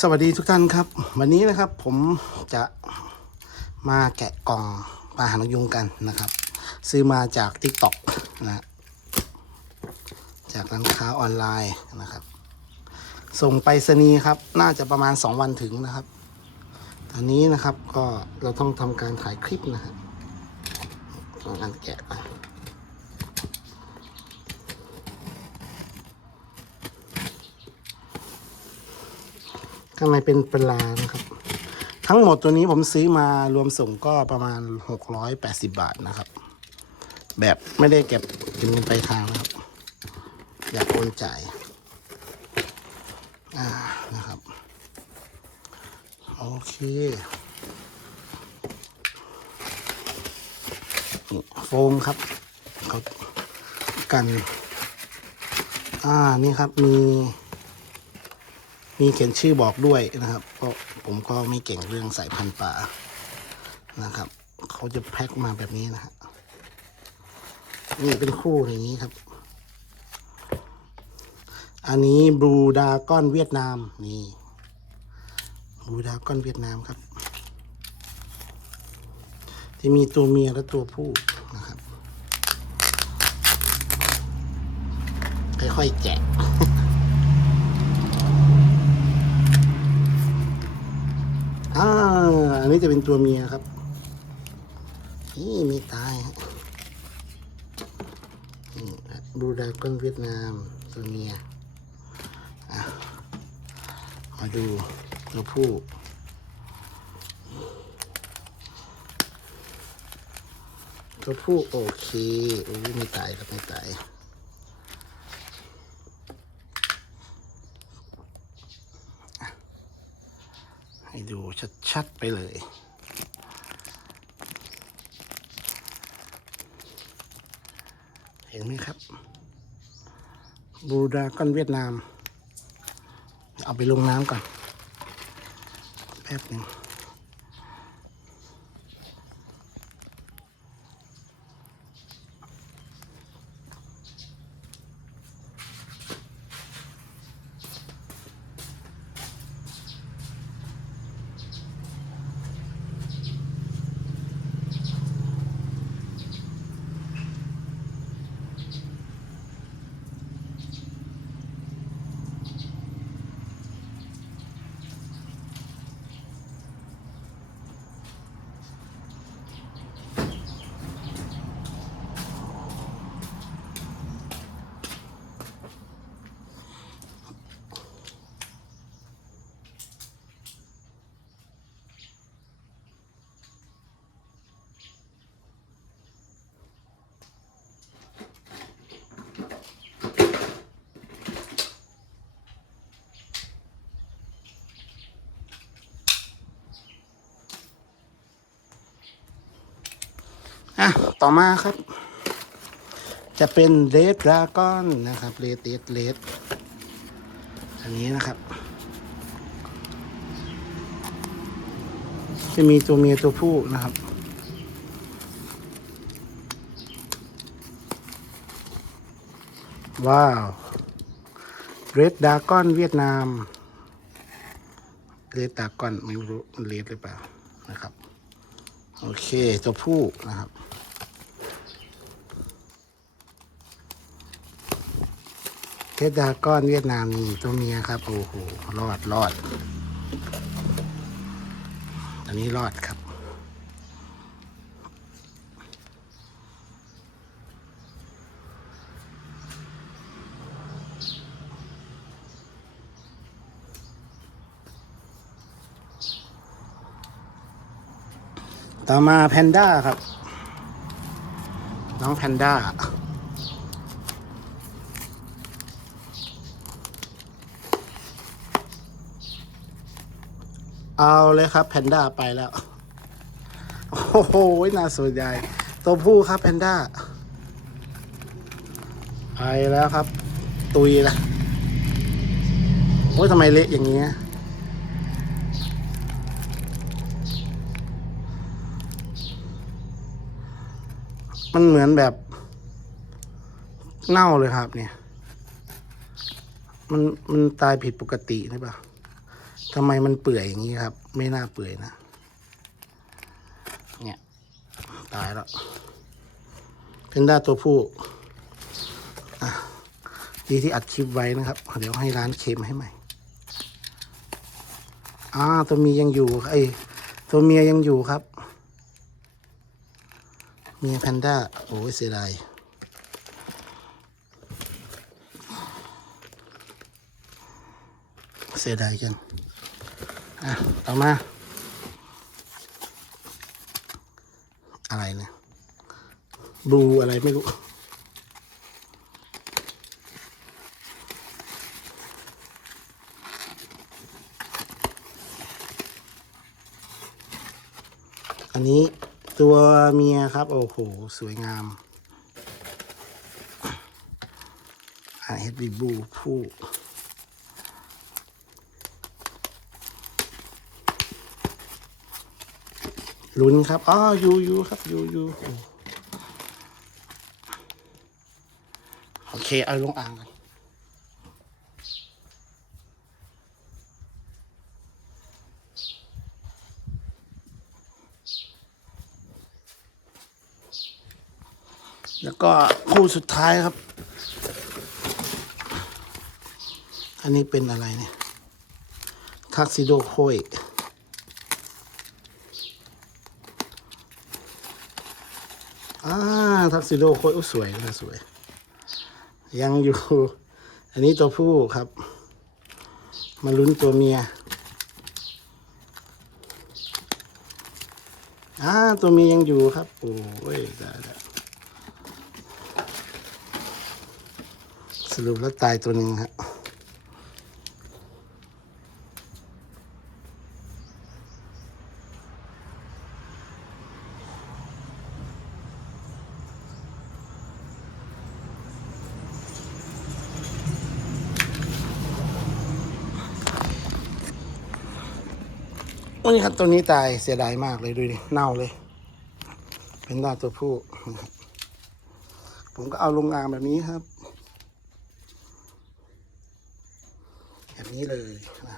สวัสดีทุกท่านครับ วันนี้นะครับผมจะมาแกะกล่องปลาหางนกยุงกันนะครับ ซื้อมาจาก t ิ k t o k นะจากร้านค้าออนไลน์นะครับ ส่งไปรษณีย์ครับ น่าจะประมาณ 2 วันถึงนะครับ ตอนนี้นะครับก็เราต้องทำการถ่ายคลิปนะครับทำการแกะก่อน ข้างในเป็นปลานะครับ ทั้งหมดตัวนี้ผมซื้อมารวมส่งก็ประมาณ 680 บาทนะครับ แบบไม่ได้เก็บเงินไปทางนะครับ อยากโอนจ่ายอ่านะครับ โอเคโฟมครับเขากัน อ่า นี่ครับ มี มีเขียนชื่อบอกด้วยนะครับเพราะผมก็ไม่เก่งเรื่องสายพันธุ์ปลานะครับ เขาจะแพ็คมาแบบนี้นะฮะนี่เป็นคู่อย่างนี้ครับ อันนี้บลูดาก้อนเวียดนามนี่บลูดาก้อนเวียดนามครับที่มีตัวเมียและตัวผู้นะครับค่อยๆแกะ อ่าอันนี้จะเป็นตัวเมียครับ นี่ไม่ตายบูดากอนเวียดนามตัวเมียมาดูตัวผู้ตัวผู้โอเคโอ้ยไม่ตายครับไม่ตาย ให้ดูชัด ๆ ไปเลย เห็นไหมครับ บูดากอนเวียดนาม เอาไปลงน้ำก่อน แป๊บหนึ่ง อะ ต่อมาครับ จะเป็นเรดดราก้อนนะครับเรดเรดเรดอันนี้นะครับ จะมีตัวเมียตัวผู้นะครับว้าวเรดดากอนเวียดนามเรดดากอนไม่รู้มันเรดหรือเปล่านะครับ โอเคตัวผู้นะครับเทสดาก้อนเวียดนามนี่ตัวเมียครับ โอ้โห รอดรอด อันนี้รอดครับ ต่อมาแพนด้าครับ น้องแพนด้าเอาเลยครับแพนด้าไปแล้ว โอ้โหน่าสนใจตัวผู้ครับแพนด้าไปแล้วครับ ตุยละโอ้ยทำไมเละอย่างเงี้ย มันเหมือนแบบเน่าเลยครับ เนี่ย มันมันตายผิดปกติหรือเปล่าทำไมมันเปื่อยอย่างนี้ครับ ไม่น่าเปื่อยนะ เนี่ย ตายแล้วเพนด้าตัวผู้ดีที่อัดคลิปไว้นะครับ เดี๋ยวให้ร้านเค็มให้ใหม่อ่าตัวเมียยังอยู่ไอยตัวเมียยังอยู่ครับ เมียแพนด้า โอ้ยเสียดายเสียดายจังอะ ต่อมา อะไรเนี่ยบลูอะไรไม่รู้ อันนี้ ตัวเมียครับ โอ้โห สวยงามอ่าเฮดบิบูผู้ลุ้นครับอ๋ออยู่อยู่ครับอยู่อยู่โอเค เอาลงอ่างกัน แล้วก็คู่สุดท้ายครับ อันนี้เป็นอะไรเนี่ย ทักซิโดโคยอ่าทักซิโดโคตรสวยนะสวย ยังอยู่ อันนี้ตัวผู้ครับ มาลุ้นตัวเมียอ่าตัวเมียยังอยู่ครับ โอ้ยได้ได้ส รุปแล้วตายตัวหนึ่งครับนี่ครับตัวนี้ตายเสียดายมากเลยดูดิเน่าเลย เป็นดาตัวผู้ผมก็เอาลงอ่างแบบนี้ครับ แบบ นี้เลยนะ